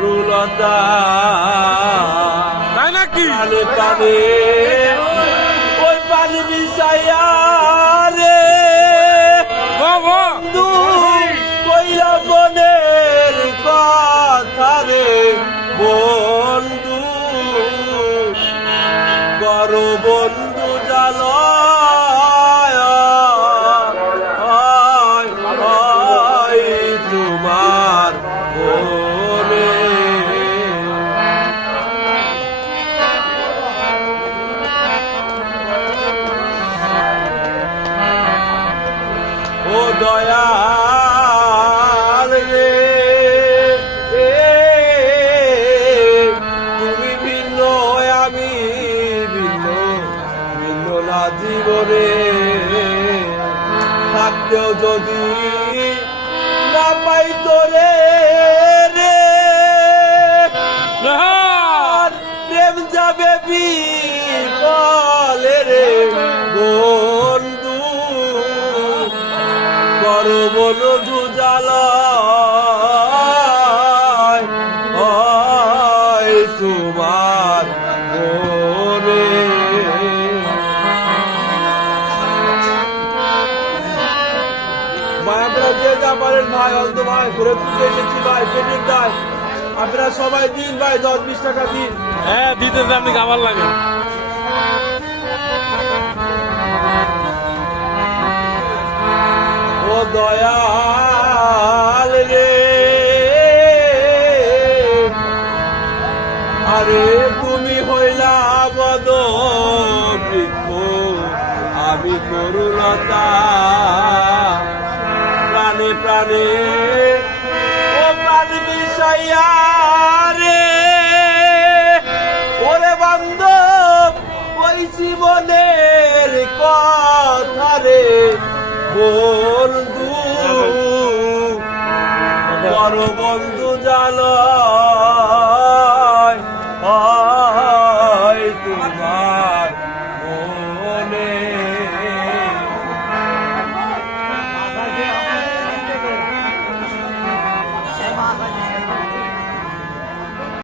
তরুলতা তাই নাকি? কানে কানে ওই পানি মিশাইয়া রে বন্ধু কইরা বনের কথা রে বন্ধু বড় বন্ধু জালয় তোমার বনে ও দয়াল রে তুমি ভিন্ন আমি ভিন্ন ভিন্ন না জীবনে থাকতেও যদি না পাই তোরে রে আর প্রেম যাবে বিকলে রে বন্ধু বড় বন্ধু জালায় তোমার মনে ভাই আপনারা যে যা পারেন ভাই অন্ত ভাই ঘুরে ঘুরতে এসেছি ভাই পেটের দায় আপনারা সবাই দিন ভাই 10-20 টাকা দিন। হ্যাঁ দিতেছে, আপনি খাবার লাগে। ও দয়াল রে আরে তুমি হইলা বদ বৃক্ষ আমি তরুলতা প্রাণে প্রাণে ও প্রাণ মিশাইয়া রে ওরে বান্ধব ওই জীবনের কথা রে